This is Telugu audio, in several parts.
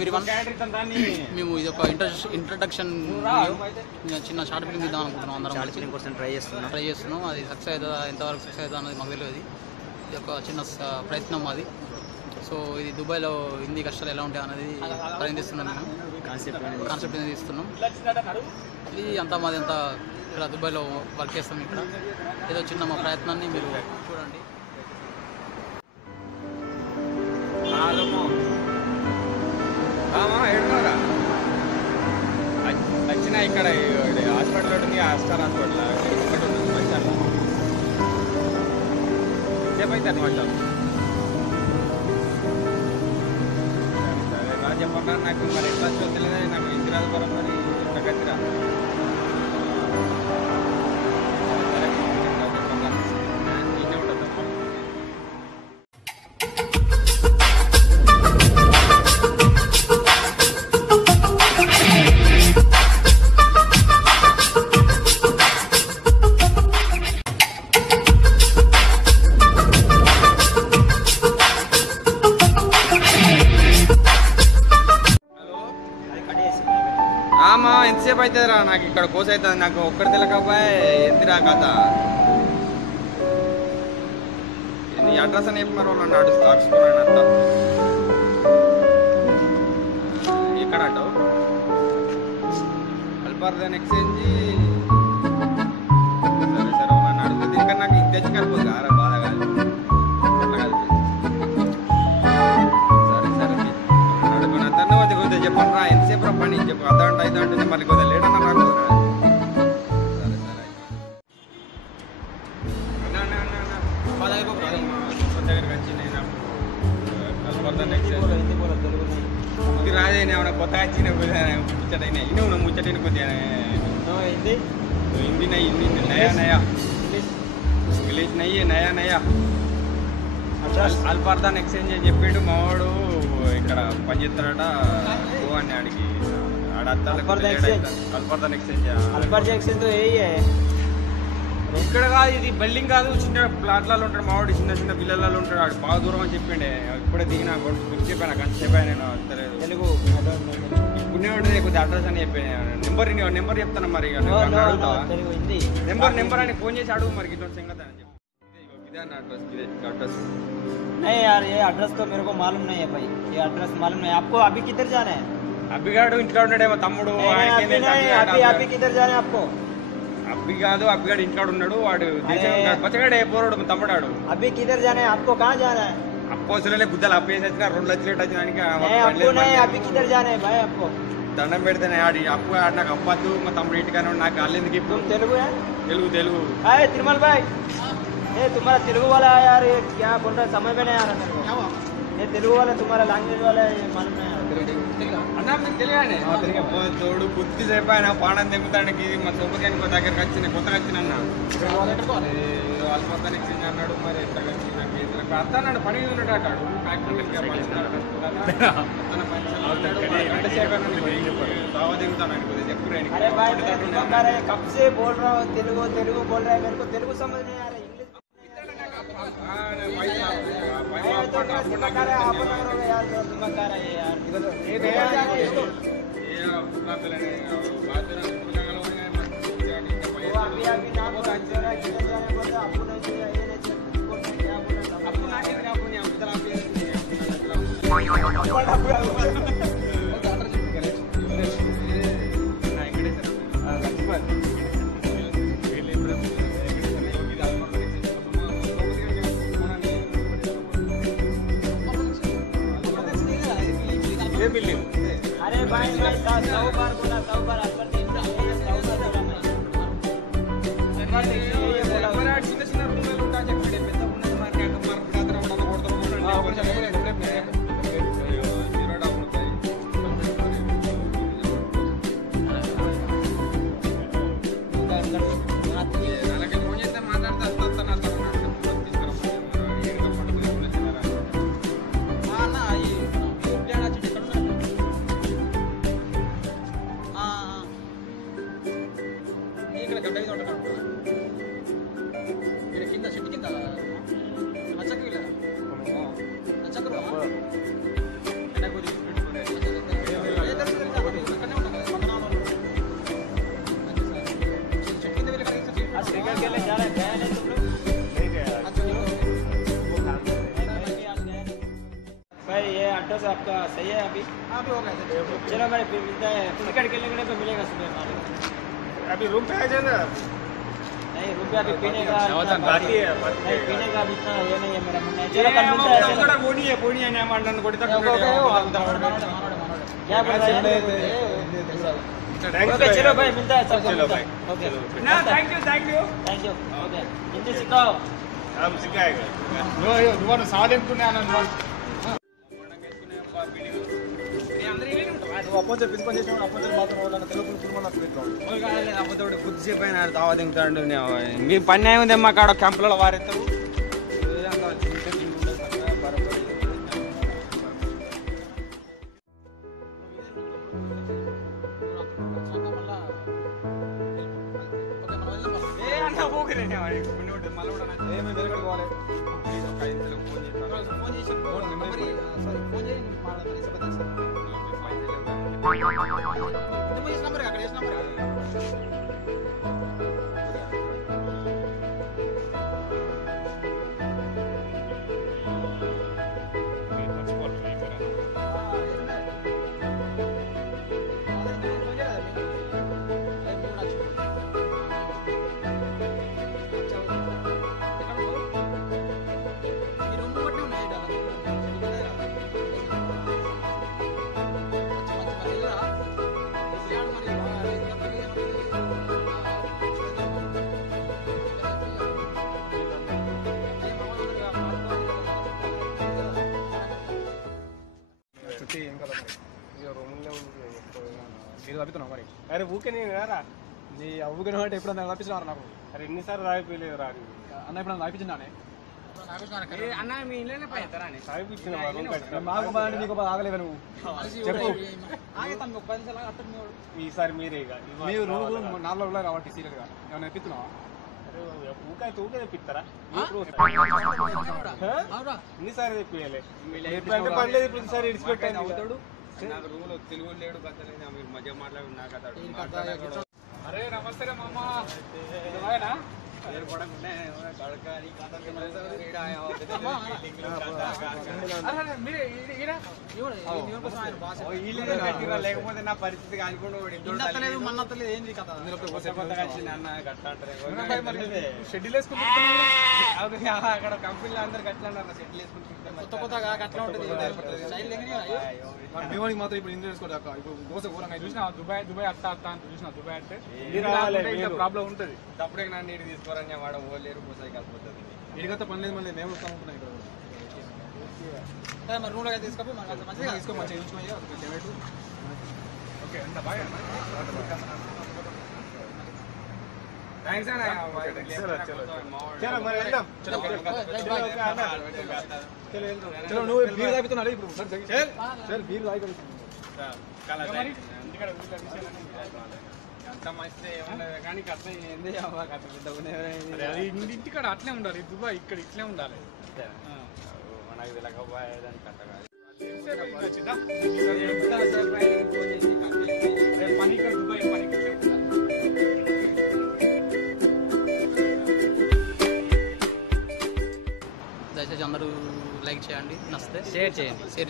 ఎవ్రీవన్, మేము ఇది ఒక ఇంట్రడక్షన్ చిన్న షార్ట్ ఫిల్మ్ ఇద్దాం అనుకుంటున్నాం. అందరం ట్రై చేస్తున్నాం. అది సక్సెస్ అవుతుందా, ఎంతవరకు సక్సెస్ అవుతుందా అన్నది మాకు తెలియదు. ఇది ఒక చిన్న ప్రయత్నం అది. సో ఇది దుబాయ్లో హిందీ కష్టాలు ఎలా ఉంటాయి అనేది ప్రయత్నిస్తున్నాం. మేము కాన్సెప్ట్ అనేది ఇస్తున్నాం. ఇది అంతా మాది అంతా ఇక్కడ దుబాయ్లో వర్క్ చేస్తాం. ఇక్కడ ఏదో చిన్న మా ప్రయత్నాన్ని మీరు చూడండి. వచ్చిన ఇక్కడ హాస్పిటల్ ఉంటుంది, స్టార్ హాస్పిటల్ ఒకటి ఉంటుంది. మంచి సేపు అయితే అనమాట. సరే బాగా చెప్పండి. నాకు మరి ఎట్లా తెలియదు. నాకు ఇందిరాజ పరం మరి ఎట్లా కత్తిరా ఎంతసేపు అవుతుందిరా? నాకు ఇక్కడ కోస అవుతుంది. నాకు ఒక్కడి తెలియకపోయా ఎంతిరా కథ. ఈ అడ్రస్ అని చెప్పి మరి వాళ్ళు అడుచుకున్నాను అంతా. ఎక్కడ అటు అల్పార్దన్ ఎక్స్చేంజ్. సరే సరే నన్ను అడుగుతుంది. ఇంకా నాకు ఇది తెచ్చి కలిపోదు ఆరా బాధ కాదు. ఎట్లా కలిపి సరే సరే అడుగున తను అది కొద్దిగా చెప్పండి రా. ఎంతసేపు రా పని చెప్పు. అర్ధగంట 5 గంటలు మళ్ళీ కొద్దిగా లేట్ అన్నా రాకు. సరే సరే దగ్గరికి వచ్చి నేను అల్పార్దన్ ఎక్స్చేంజ్ ఇది రాదే. ఏమన్నా కొత్తగా వచ్చిన ముచ్చటైనా ఇన్న ముచ్చటైన కొద్దిగా హిందీ నయా నయా ఇంగ్లీష్ నయ్యి నయా నయా అల్పార్దన్ ఎక్స్చేంజ్ అని చెప్పాడు మావాడు. ఇక్కడ పనిచేస్తాడట. ఓ అని ఆడికి అల్పార్దన్ ఎక్స్చేంజ్ ఇక్కడ కాదు. ఇది బిల్డింగ్ కాదు, చిన్న ప్లాట్లలో ఉంటాడు మావాడు. చిన్న చిన్న పిల్లలలో ఉంటాడు. ఆడు బాగా దూరం అని చెప్పిండే. ఇప్పుడే దిగిన గుర్తు చెప్పాను. నాకు చెప్పాను నేను తెలుగు పుణ్యవాడు కొద్దిగా అడ్రస్ అని చెప్పాను. నెంబర్ చెప్తాను మరి. అడుగుతావా? నెంబర్ అని ఫోన్ చేసి అడుగు మరి. ఇటువంటి సంగతి అని చెప్పి ఇదే అన్న అడ్రస్. ఇదే అడ్రస్. नहीं यार ये एड्रेस तो मेरे को मालूम नहीं है भाई. ये एड्रेस मालूम नहीं. आपको अभी किधर जाना है? అబ్బిగాడు ఇంట్లో ఉన్నాడేమో తమ్ముడు. अभी किधर जाना है आपको? అబ్బి కాదు, అబ్బిగాడు ఇంట్లో ఉన్నాడు. వాడు పచ్చగాడే పోరాడు తమ్ముడాడు. अभी किधर जाना है आपको? कहाँ जाना है? అప్పోసలే గుద్దలు అప్పేసి వచ్చిన 2 లక్షలు వచ్చినానికి अभी किधर जाना है भाई आपको? దండం పెడితేనే ఆడి అప్పు ఆడు నాకు అప్పద్దు. మా తమ్ముడు ఇంటికానే నాకు అల్లెందుకు ఇప్పుడు. तेलुगु है? తెలుగు తెలుగు. अरे तिरुमल भाई, ये तुम्हारा तेलुगु वाला है यार. ये क्या बोल रहा है समझ में नहीं आ रहा मेरे को. ये तेलुगु वाला तुम्हारा लैंग्वेज वाला है, मालूम नहीं आ रहा. అన్నా మీకు తెలియనే తోడు బుద్ధి సేపు ఆయన పానం తెంపుతానికి మా సోపతికి దగ్గరికి వచ్చిన కొత్తగా వచ్చిన అన్న అల్పార్దన్ ఎక్స్చేంజ్ అన్నాడు. మరి ఎట్లా వచ్చి నాకు అత్త అన్నాడు. పని ఉన్నాడు అన్నాడు. ఫ్యాక్టరీ దావా దిగుతాను కొద్దిగా చెప్పు. अरे भाई कब से बोल रहा हूँ तेलुगु तेलुगु बोल रहा है. मेरे को तेलुगु समझ नहीं आ रहा. अरे भाई 100 बार बोला 100 बार. చిన్న చిన్న రూమ్లు ఉంటా చెప్పండి. పెద్ద ఉన్నది మార్కెట్ నచ్చకరు से आपका सही है अभी? अभी हो गया चलो मेरे फिर मिलता है, टिकट के लिए तो मिलेगा सुबह मालूम। अभी रूम पे आ जाना नहीं रुपया अभी पीने का बाकी है नहीं पीने का अभी इतना ये नहीं है मेरा मुन्ना। चलो कल मिलता है चलो। बोनी है मांडन कोड़ी तक क्या बोल रहा है? ओके चलो भाई मिलता है सब चलो भाई ओके ना thank you thank you okay Hindi सिखाओ हम सिखाएगा నువ్వు సాధించుకున్నాను అప్పొంచెం ప్రిన్సిపల్ చేసిన అప్పొంచెం మాత్రం తెలుగు సినిమా నాకు పెట్టాను అమ్మతోడు కొద్దిసేపు అయినా దావా తింటాడు మీ పని ఏముంది అమ్మా కాడ క్యాంపులలో వారెత్తారు ఏమేమి జరగడుకోవాలి మీరు తప్పితున్నావు మరి అరే ఊకే నేను రారా నీ అవ్వుగా అంటే ఎప్పుడన్నా తప్పించినారు నాకు అరే ఎన్నిసార్లు రాయిపోయలేదు రా అన్న ఎప్పుడన్నా తప్పించినానే అన్న మీ ఇళ్ళనే పోతారా సాగిపించిన మాకు బాగా నీకు ఆగలేవు నువ్వు చెప్పు ఈసారి మీరే ఇక మీరు రోజు 4 రోజులు రావట్టి సీరియల్గా ఏమైనా ఎప్పిస్తున్నావా ఊకాయ ఊకే తెప్పిస్తారా ఎన్నిసార్లు తెప్పియాలి అంటే పర్లేదు ఇప్పుడు ఈసారి ఇడిచిపెట్టాను అవుతాడు నాకు రూమ్లో తెలుగు లేడు కథ మీరు మధ్య మాట్లాడి నా కథ అరే నమస్తే రే మామ లేకపోతే నా పరిస్థితి కానికుండా మన్నత్తలేదు ఏంది కథ షెడ్యూల్ వేసుకుంటే అక్కడ కంపెనీలో అందరు గట్లా అన్నారు షెడ్యూల్ వేసుకుంటే కొత్తగా అట్లా ఉంటుంది మేవాడికి మాత్రం ఇప్పుడు ఇంజనీర్ వేసుకోవాలి అక్క ఇప్పుడు గోస ఘోరంగా చూసిన దుబాయ్ అత్త అని చూసిన దుబాయ్ అంటే మీరు ప్రాబ్లం ఉంటుంది అప్పుడే నన్ను నీటి తీసుకోరని వాడ ఓలేరు పోసాయి కలిసిపోతుంది ఇడిగత పని లేదు మళ్ళీ మేము వస్తాం అనుకున్నాం ఇక్కడ మరి రూమ్లో తీసుకొని మంచిగా తీసుకో మంచిగా చూసుకొని ఓకే ఎంత బాగా థ్యాంక్స్ అన్న చలో మరి వెళ్దాం చలో నువ్వు బీర్ తాగుతున్నాడు ఇప్పుడు సార్ బీర్ తాగుతున్నాడు అంత మంచిదే ఏమన్నది కానీ కథ ఏంది కథ అది ఇంటికాడ అట్లే ఉండాలి దుబాయ్ ఇక్కడ ఇట్లే ఉండాలి మనకు తెలియకపోయేదని కథ కాదు పని ఇక్కడ దుబాయ్ పని దయచేసి అందరూ లైక్ చేయండి నచ్చితే షేర్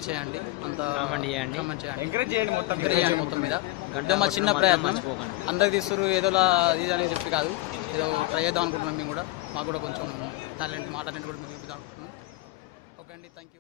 చేయండి అంత కామెంట్ చేయండి ఎంకరేజ్ చేయండి మొత్తం మొత్తం మీద అంటే మా చిన్న ప్రయత్నం అందరికి తీస్తారు ఏదోలా ఇది అని చెప్పి కాదు ఏదో ట్రై చేద్దాం అనుకుంటున్నాం మేము కూడా మాకు కూడా కొంచెం టాలెంట్ మా టాలెంట్ కూడా మేము చూపిద్దాం అనుకుంటున్నాం ఓకే అండి థ్యాంక్ యూ